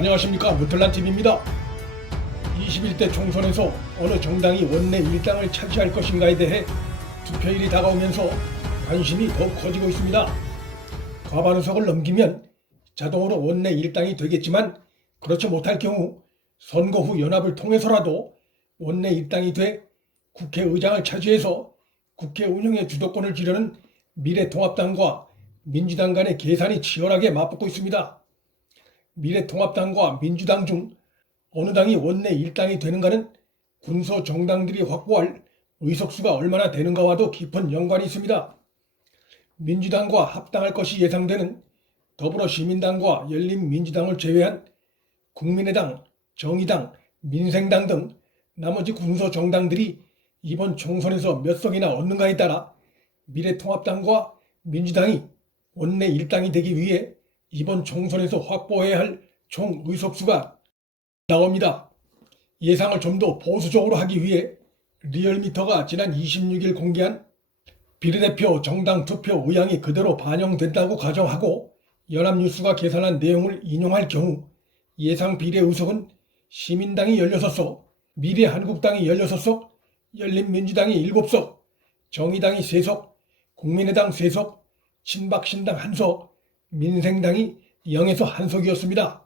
안녕하십니까, 무틀란TV입니다. 21대 총선에서 어느 정당이 원내 1당을 차지할 것인가에 대해 투표일이 다가오면서 관심이 더욱 커지고 있습니다. 과반 의석을 넘기면 자동으로 원내 1당이 되겠지만, 그렇지 못할 경우 선거 후 연합을 통해서라도 원내 1당이 돼 국회의장을 차지해서 국회 운영의 주도권을 쥐려는 미래통합당과 민주당 간의 계산이 치열하게 맞붙고 있습니다. 미래통합당과 민주당 중 어느 당이 원내 1당이 되는가는 군소 정당들이 확보할 의석수가 얼마나 되는가와도 깊은 연관이 있습니다. 민주당과 합당할 것이 예상되는 더불어시민당과 열린민주당을 제외한 국민의당, 정의당, 민생당 등 나머지 군소 정당들이 이번 총선에서 몇 석이나 얻는가에 따라 미래통합당과 민주당이 원내 1당이 되기 위해 이번 총선에서 확보해야 할 총 의석수가 나옵니다. 예상을 좀 더 보수적으로 하기 위해 리얼미터가 지난 26일 공개한 비례대표 정당 투표 의향이 그대로 반영된다고 가정하고 연합뉴스가 계산한 내용을 인용할 경우 예상 비례 의석은 시민당이 16석, 미래한국당이 16석, 열린민주당이 7석, 정의당이 3석, 국민의당 3석, 친박신당 1석, 민생당이 0에서 1석이었습니다.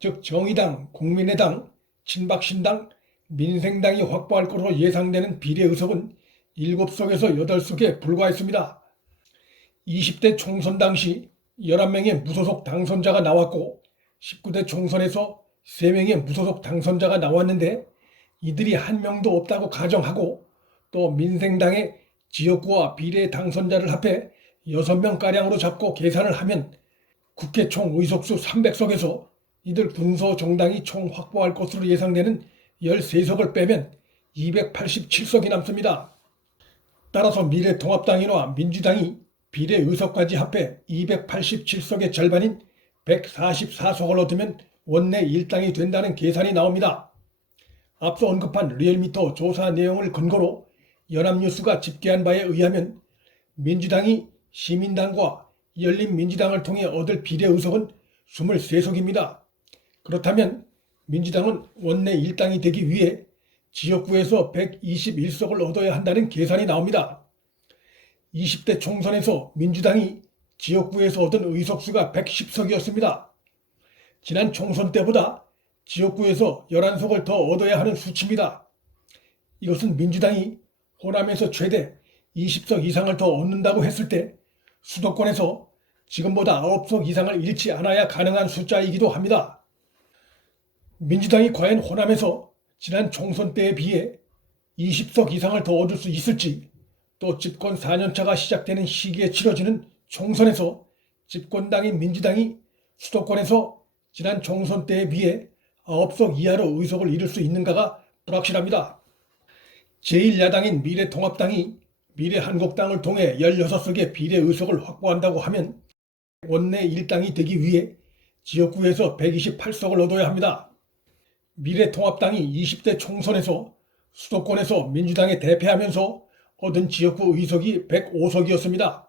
즉 정의당, 국민의당, 친박신당, 민생당이 확보할 것으로 예상되는 비례의석은 7석에서 8석에 불과했습니다. 20대 총선 당시 11명의 무소속 당선자가 나왔고 19대 총선에서 3명의 무소속 당선자가 나왔는데 이들이 한 명도 없다고 가정하고 또 민생당의 지역구와 비례 당선자를 합해 6명가량으로 잡고 계산을 하면 국회 총 의석수 300석에서 이들 군소 정당이 총 확보할 것으로 예상되는 13석을 빼면 287석이 남습니다. 따라서 미래통합당이나 민주당이 비례 의석까지 합해 287석의 절반인 144석을 얻으면 원내 1당이 된다는 계산이 나옵니다. 앞서 언급한 리얼미터 조사 내용을 근거로 연합뉴스가 집계한 바에 의하면 민주당이 시민당과 열린민주당을 통해 얻을 비례 의석은 23석입니다. 그렇다면 민주당은 원내 1당이 되기 위해 지역구에서 121석을 얻어야 한다는 계산이 나옵니다. 20대 총선에서 민주당이 지역구에서 얻은 의석수가 110석이었습니다. 지난 총선 때보다 지역구에서 11석을 더 얻어야 하는 수치입니다. 이것은 민주당이 호남에서 최대 20석 이상을 더 얻는다고 했을 때 수도권에서 지금보다 9석 이상을 잃지 않아야 가능한 숫자이기도 합니다. 민주당이 과연 호남에서 지난 총선 때에 비해 20석 이상을 더 얻을 수 있을지, 또 집권 4년차가 시작되는 시기에 치러지는 총선에서 집권당인 민주당이 수도권에서 지난 총선 때에 비해 9석 이하로 의석을 잃을 수 있는가가 불확실합니다. 제1야당인 미래통합당이 미래한국당을 통해 16석의 비례 의석을 확보한다고 하면 원내 1당이 되기 위해 지역구에서 128석을 얻어야 합니다. 미래통합당이 20대 총선에서 수도권에서 민주당에 대패하면서 얻은 지역구 의석이 105석이었습니다.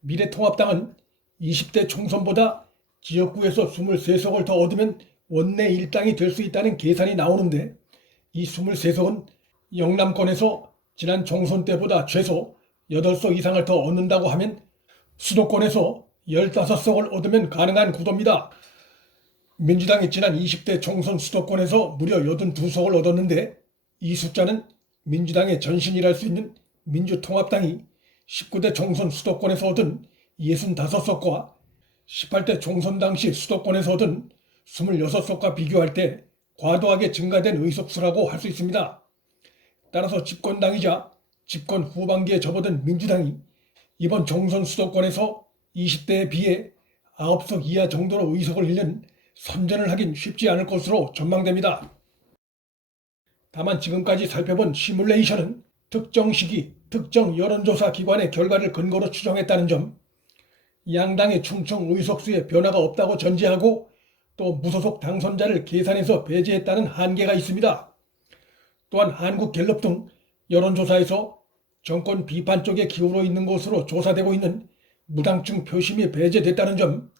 미래통합당은 20대 총선보다 지역구에서 23석을 더 얻으면 원내 1당이 될 수 있다는 계산이 나오는데 이 23석은 영남권에서 지난 총선 때보다 최소 8석 이상을 더 얻는다고 하면 수도권에서 15석을 얻으면 가능한 구도입니다. 민주당이 지난 20대 총선 수도권에서 무려 82석을 얻었는데 이 숫자는 민주당의 전신이랄 수 있는 민주통합당이 19대 총선 수도권에서 얻은 65석과 18대 총선 당시 수도권에서 얻은 26석과 비교할 때 과도하게 증가된 의석수라고 할 수 있습니다. 따라서 집권당이자 집권 후반기에 접어든 민주당이 이번 총선 수도권에서 20대에 비해 9석 이하 정도로 의석을 잃는 선전을 하긴 쉽지 않을 것으로 전망됩니다. 다만 지금까지 살펴본 시뮬레이션은 특정 시기, 특정 여론조사 기관의 결과를 근거로 추정했다는 점, 양당의 충청 의석수에 변화가 없다고 전제하고 또 무소속 당선자를 계산해서 배제했다는 한계가 있습니다. 또한 한국갤럽 등 여론조사에서 정권 비판 쪽에 기울어 있는 것으로 조사되고 있는 무당층 표심이 배제됐다는 점,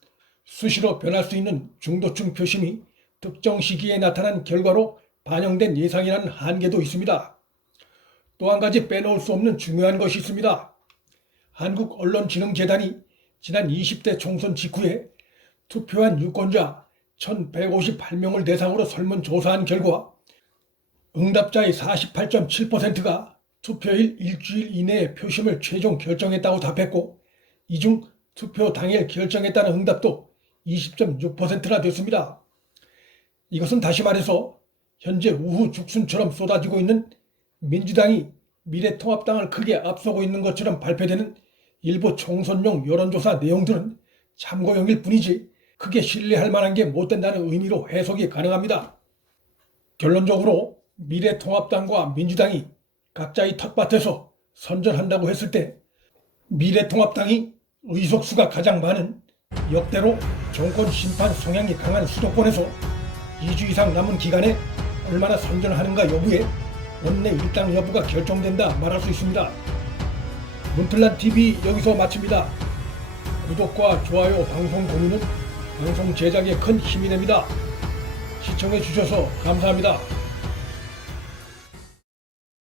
수시로 변할 수 있는 중도층 표심이 특정 시기에 나타난 결과로 반영된 예상이라는 한계도 있습니다. 또 한 가지 빼놓을 수 없는 중요한 것이 있습니다. 한국언론진흥재단이 지난 20대 총선 직후에 투표한 유권자 1,158명을 대상으로 설문조사한 결과 응답자의 48.7%가 투표일 일주일 이내에 표심을 최종 결정했다고 답했고, 이 중 투표 당일 결정했다는 응답도 20.6%나 됐습니다. 이것은 다시 말해서 현재 우후 죽순처럼 쏟아지고 있는 민주당이 미래통합당을 크게 앞서고 있는 것처럼 발표되는 일부 총선용 여론조사 내용들은 참고용일 뿐이지 크게 신뢰할 만한 게 못 된다는 의미로 해석이 가능합니다. 결론적으로 미래통합당과 민주당이 각자의 텃밭에서 선전한다고 했을 때 미래통합당이 의석수가 가장 많은 역대로 정권 심판 성향이 강한 수도권에서 2주 이상 남은 기간에 얼마나 선전하는가 여부에 원내 일당 여부가 결정된다 말할 수 있습니다. 문틀란TV 여기서 마칩니다. 구독과 좋아요, 방송 공유는 방송 제작에 큰 힘이 됩니다. 시청해 주셔서 감사합니다.